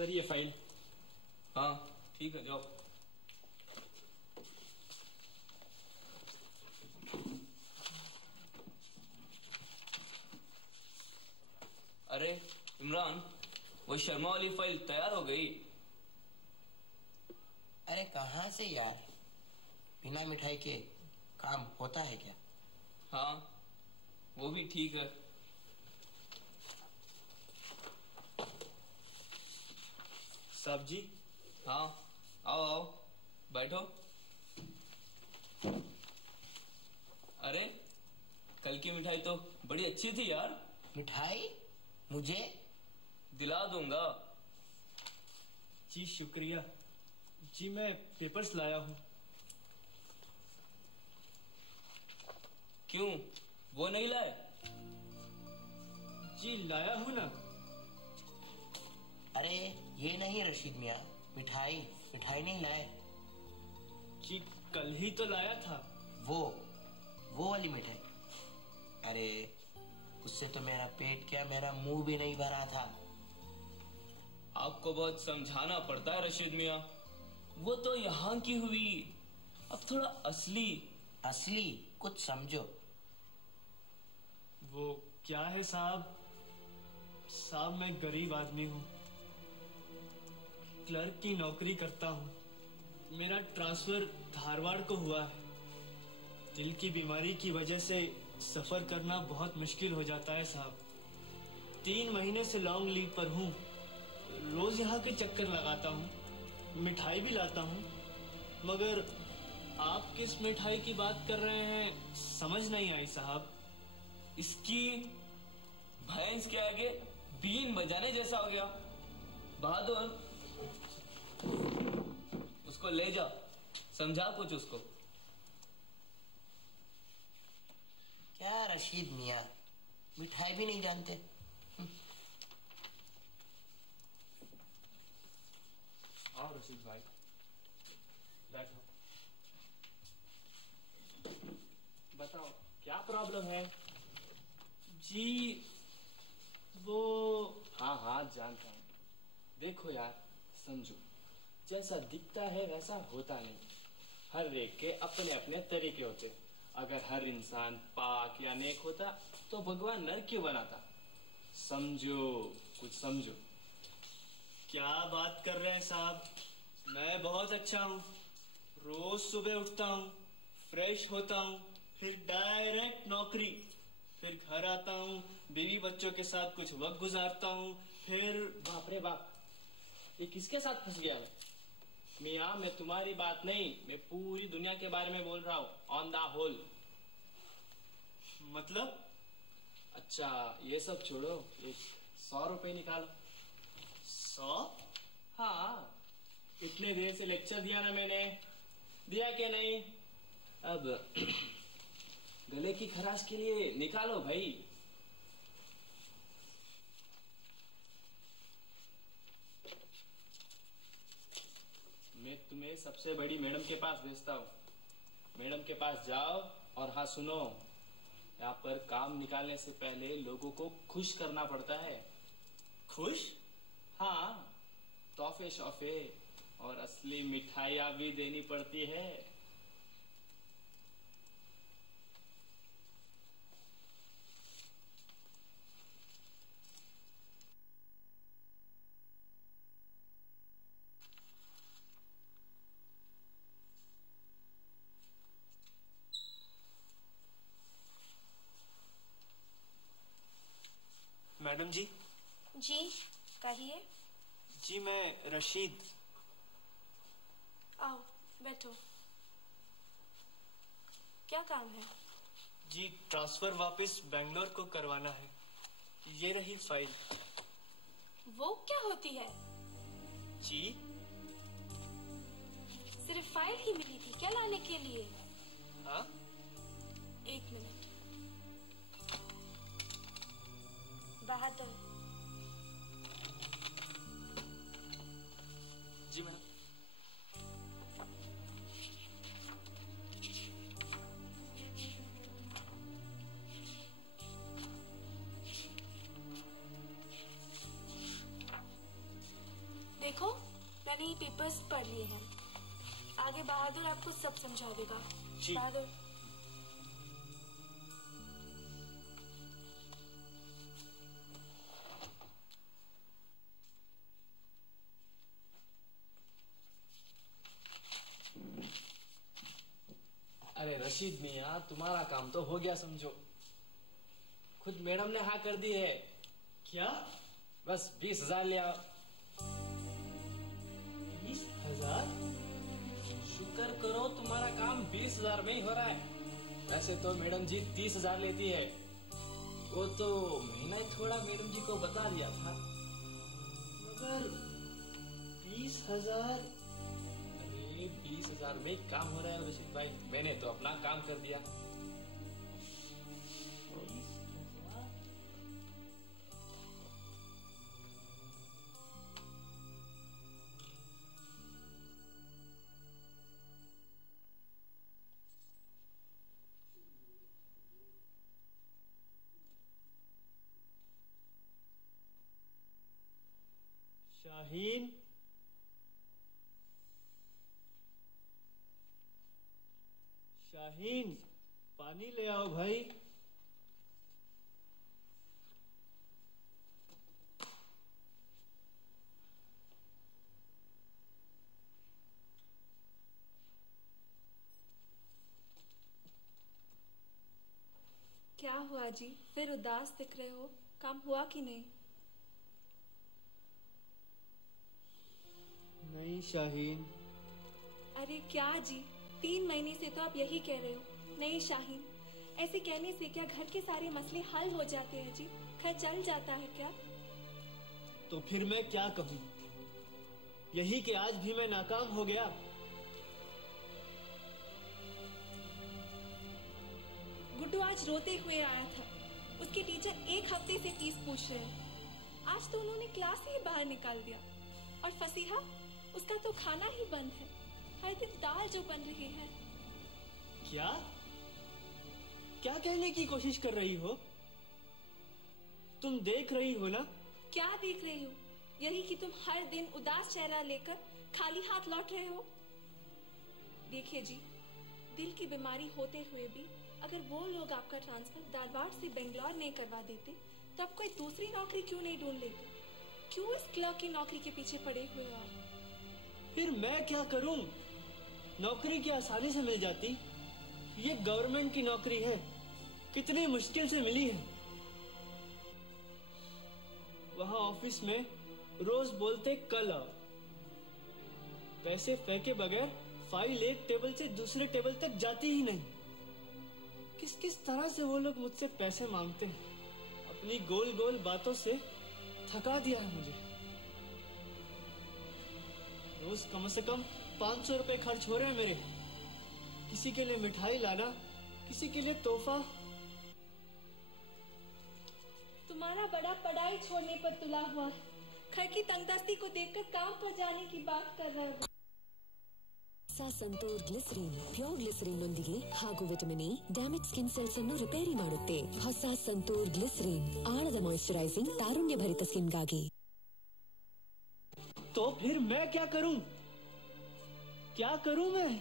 Sir ये file. हाँ ठीक है, जाओ। अरे इमरान, वो शर्मा वाली फाइल तैयार हो गई? अरे कहाँ से यार, बिना मिठाई के काम होता है क्या? हाँ वो भी ठीक है। साहब जी। हाँ आओ आओ, बैठो। अरे कल की मिठाई तो बड़ी अच्छी थी यार। मिठाई मुझे दिला दूंगा। जी शुक्रिया जी, मैं पेपर्स लाया हूँ। क्यों, वो नहीं लाए? जी लाया हूँ ना। अरे ये नहीं रशीद मियाँ, मिठाई मिठाई नहीं लाए। जी कल ही तो लाया था। वो वाली मिठाई। अरे उससे तो मेरा पेट क्या, मेरा मुंह भी नहीं भरा था। आपको बहुत समझाना पड़ता है रशीद मियाँ, वो तो यहाँ की हुई, अब थोड़ा असली कुछ समझो। वो क्या है साहब? साहब मैं गरीब आदमी हूँ, क्लर्क की नौकरी करता हूँ। मेरा ट्रांसफर धारवाड़ को हुआ है। दिल की बीमारी की वजह से सफर करना बहुत मुश्किल हो जाता है साहब। 3 महीने से लॉन्ग लीव पर हूँ। रोज यहाँ के चक्कर लगाता हूँ, मिठाई भी लाता हूँ, मगर आप किस मिठाई की बात कर रहे हैं समझ नहीं आई साहब। इसकी भैंस के आगे बीन बजाने जैसा हो गया। बहादुर, उसको ले जा, समझा कुछ उसको। क्या रशीद मियाँ, मिठाई भी नहीं जानते? आओ रशीद भाई, बैठो। बताओ क्या प्रॉब्लम है? जी वो हाँ जानता हूँ। देखो यार समझो, जैसा दिखता है वैसा होता नहीं। हर एक के अपने अपने तरीके होते। अगर हर इंसान पाक या नेक होता तो भगवान नर क्यों बनाता? समझो, कुछ समझो। क्या बात कर रहे हैं साहब, मैं बहुत अच्छा हूँ। रोज सुबह उठता हूँ, फ्रेश होता हूँ, फिर डायरेक्ट नौकरी, फिर घर आता हूँ, बीवी बच्चों के साथ कुछ वक्त गुजारता हूँ, फिर बाप रे बाप, ये किसके साथ फंस गया मैं? मियाँ मैं तुम्हारी बात नहीं, मैं पूरी दुनिया के बारे में बोल रहा हूँ, ऑन द होल। मतलब? अच्छा ये सब छोड़ो, एक 100 रुपए निकालो। 100? हाँ, इतने देर से लेक्चर दिया ना मैंने, दिया क्या नहीं? अब गले की खराश के लिए निकालो भाई। मैं तुम्हें सबसे बड़ी मैडम के पास भेजता हूँ। मैडम के पास जाओ और हाँ सुनो, यहाँ पर काम निकालने से पहले लोगों को खुश करना पड़ता है। खुश? हाँ, तोहफे शोफे और असली मिठाइयाँ भी देनी पड़ती है। मैडम जी। जी कहिए। जी मैं रशीद। आओ बैठो। क्या काम है? जी ट्रांसफर वापस बेंगलोर को करवाना है। ये रही फाइल। वो क्या होती है? जी सिर्फ फाइल ही मिली थी क्या लाने के लिए? हाँ। 1 मिनट। बहादुर। जी मैडम। मैंने ये पेपर्स पढ़ लिए हैं। आगे बहादुर आपको सब समझा देगा। जी। बहादुर, अरे रशीद मियाँ, तुम्हारा काम तो हो गया समझो। खुद मैडम ने हाँ कर दी है। क्या? बस 20,000 ले आओ। 20,000? शुक्र करो तुम्हारा काम 20,000 में ही हो रहा है। वैसे तो मैडम जी 30,000 लेती है। वो तो मैंने थोड़ा मैडम जी को बता दिया था। मगर 20,000? अरे 20,000 में ही काम हो रहा है रशीद भाई। मैंने तो अपना काम कर दिया। शाहीन, शाहीन, पानी ले आओ भाई। क्या हुआ जी? फिर उदास दिख रहे हो। काम हुआ कि नहीं? नहीं शाहीन। अरे क्या जी, 3 महीने से तो आप यही कह रहे हो। नहीं शाहीन, ऐसे कहने से क्या घर के सारे मसले हल हो जाते हैं जी? घर चल जाता है क्या? तो फिर मैं क्या कहूँ? यही कि आज भी मैं नाकाम हो गया। गुड्डू आज रोते हुए आया था। उसके टीचर 1 हफ्ते से फीस पूछ रहे हैं। आज तो उन्होंने क्लास ही बाहर निकाल दिया। और फसीहा, उसका तो खाना ही बंद है। हर दिन दाल जो बन रही है। क्या? क्या कहने की कोशिश कर रही हो? तुम देख रही हो ना? क्या देख रही हो? यही कि तुम हर दिन उदास चेहरा लेकर खाली हाथ लौट रहे हो। देखिए जी, दिल की बीमारी होते हुए भी अगर वो लोग आपका ट्रांसफर धारवाड़ से बेंगलोर नहीं करवा देते तो आप कोई दूसरी नौकरी क्यों नहीं ढूंढ लेते? क्यों इस क्लर्क की नौकरी के पीछे पड़े हुए हो आप? फिर मैं क्या करूं? नौकरी की आसानी से मिल जाती। ये गवर्नमेंट की नौकरी है, कितनी मुश्किल से मिली है। वहां ऑफिस में रोज बोलते कल आओ। पैसे फेंके बगैर फाइल एक टेबल से दूसरे टेबल तक जाती ही नहीं। किस किस तरह से वो लोग मुझसे पैसे मांगते हैं। अपनी गोल गोल बातों से थका दिया है मुझे। रोज कम से कम 500 रुपए खर्च हो रहे हैं मेरे। किसी के लिए मिठाई लाना, किसी के लिए तोहफा। तुम्हारा बड़ा पढ़ाई छोड़ने पर तुला हुआ है। घर की तंगदस्ती को देखकर काम पर जाने की बात कर रहा है। ಸಂತೂರ್ ಗ್ಲಿಸರಿನ್ ಪ್ಯೂರ್ ಗ್ಲಿಸರಿನ್ ನೊಂದಿಗೆ ಹಾಗೂ vitamin E damage skin cells ಅನ್ನು ರಿಪೇರಿ ಮಾಡುತ್ತೆ. ಹೊಸ ಸಂತೂರ್ ಗ್ಲಿಸರಿನ್ ಆಳದ ಮಾಯಿಶ್ಚರೈಸಿಂಗ್ ತಾರುಣ್ಯ ಭರಿತ ಸ್ಕಿನ್ಗಾಗಿ. तो फिर मैं क्या करूं? क्या करूं मैं?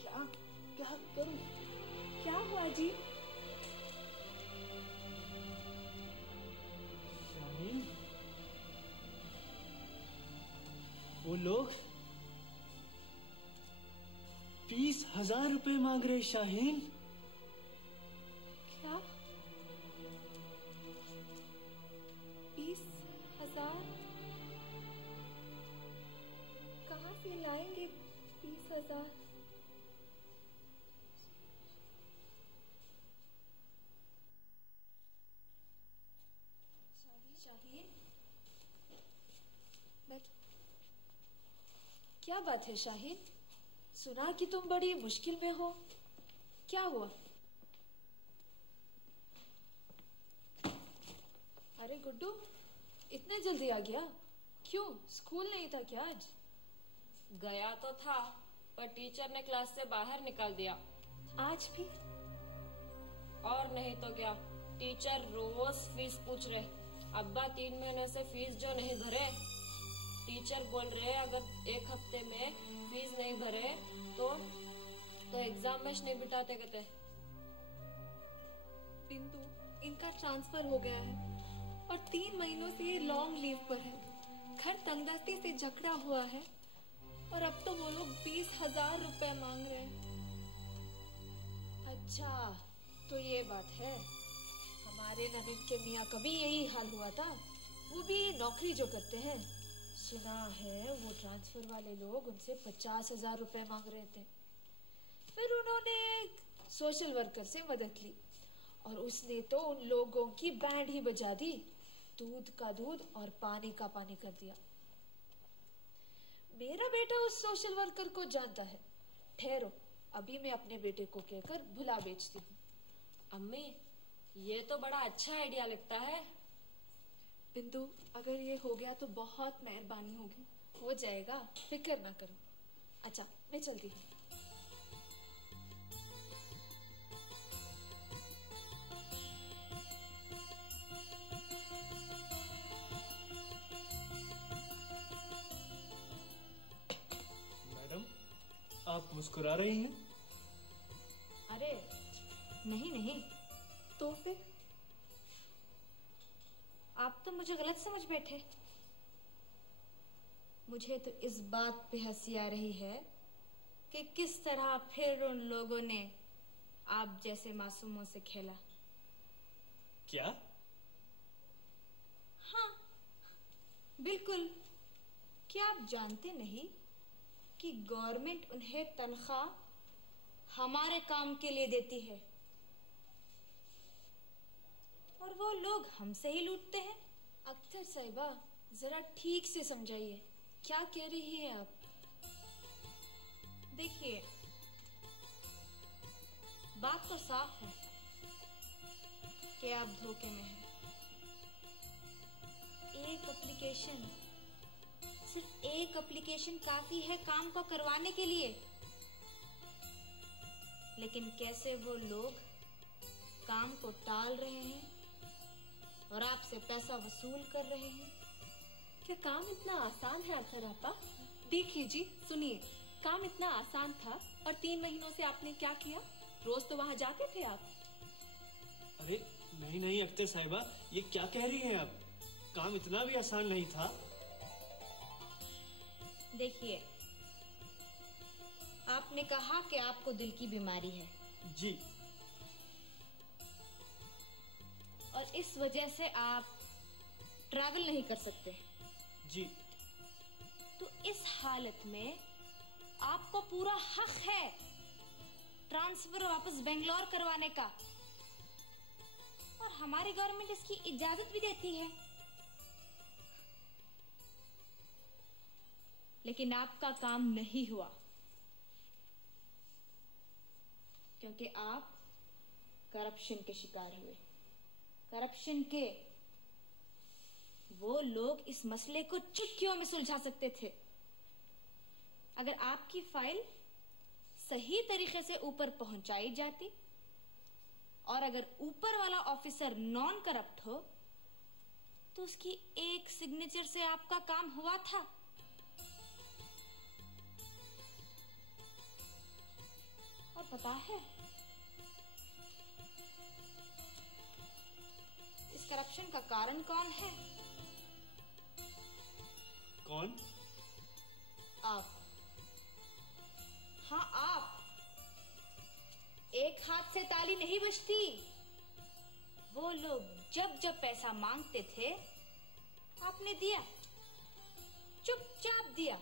क्या क्या करूं? क्या हुआ जी? शाहीन, वो लोग 20,000 रुपए मांग रहे। शाहीन, क्या? 20,000? कहाँ से लाएंगे 20,000? शाहीन, क्या बात है शाहीन? सुना कि तुम बड़ी मुश्किल में हो। क्या हुआ? अरे गुड्डू, इतने जल्दी आ गया? क्यों, स्कूल नहीं था क्या आज? गया तो था, पर टीचर ने क्लास से बाहर निकाल दिया। आज भी? और नहीं तो क्या, टीचर रोज फीस पूछ रहे। अब्बा 3 महीने से फीस जो नहीं भरे, टीचर बोल रहे अगर एक हफ्ते में फीस नहीं भरे तो एग्जाम में नहीं बिठाते कहते। बिंदु, इनका ट्रांसफर हो गया है और 3 महीनों से ये लॉन्ग लीव पर है। घर तंगदस्ती से जकड़ा हुआ है और अब तो वो लोग 20,000 रुपए मांग रहे हैं। अच्छा, तो ये बात है। हमारे नवीन के मियाँ का भी यही हाल हुआ था। वो भी नौकरी जो करते हैं, सुना है वो ट्रांसफर वाले लोग उनसे 50,000 रुपए मांग रहे थे। फिर उन्होंने सोशल वर्कर से मदद ली और उसने तो उन लोगों की बैंड ही बजा दी, दूध का दूध और पानी का पानी कर दिया। मेरा बेटा उस सोशल वर्कर को जानता है। ठहरो, अभी मैं अपने बेटे को कहकर भुला बेचती हूँ। अम्मी, ये तो बड़ा अच्छा आइडिया लगता है। बिंदु, अगर ये हो गया तो बहुत मेहरबानी होगी। हो जाएगा, फिक्र ना करो। अच्छा, मैं चलती हूँ। मैडम, आप मुस्कुरा रही हैं? अरे नहीं नहीं, तो फिर आप तो मुझे गलत समझ बैठे। मुझे तो इस बात पे हंसी आ रही है कि किस तरह फिर उन लोगों ने आप जैसे मासूमों से खेला। क्या? हाँ, बिल्कुल। क्या आप जानते नहीं कि गवर्नमेंट उन्हें तनख्वाह हमारे काम के लिए देती है और वो लोग हमसे ही लूटते हैं। अख्तर साहिबा, जरा ठीक से समझाइए, क्या कह रही हैं आप? देखिए, बात तो साफ है कि आप धोखे में हैं। सिर्फ एक एप्लीकेशन काफी है काम को करवाने के लिए, लेकिन कैसे वो लोग काम को टाल रहे हैं और आपसे पैसा वसूल कर रहे हैं। क्या काम इतना आसान है अख्तर आपा? देखिए जी, सुनिए, काम इतना आसान था और 3 महीनों से आपने क्या किया? रोज तो वहाँ जाते थे आप। अरे नहीं नहीं अख्तर साहिबा, ये क्या कह रही हैं आप? काम इतना भी आसान नहीं था। देखिए, आपने कहा कि आपको दिल की बीमारी है। जी। और इस वजह से आप ट्रैवल नहीं कर सकते। जी। तो इस हालत में आपको पूरा हक है ट्रांसफर वापस बेंगलोर करवाने का, और हमारी गवर्नमेंट इसकी इजाजत भी देती है। लेकिन आपका काम नहीं हुआ क्योंकि आप करप्शन के शिकार हुए। करप्शन के वो लोग इस मसले को चुटकियों में सुलझा सकते थे। अगर आपकी फाइल सही तरीके से ऊपर पहुंचाई जाती और अगर ऊपर वाला ऑफिसर नॉन करप्ट हो तो उसकी एक सिग्नेचर से आपका काम हुआ था। और पता है, इस करप्शन का कारण कौन है? कौन? आप। हाँ, आप। एक हाथ से ताली नहीं बजती। वो लोग जब जब पैसा मांगते थे, आपने दिया, चुपचाप दिया।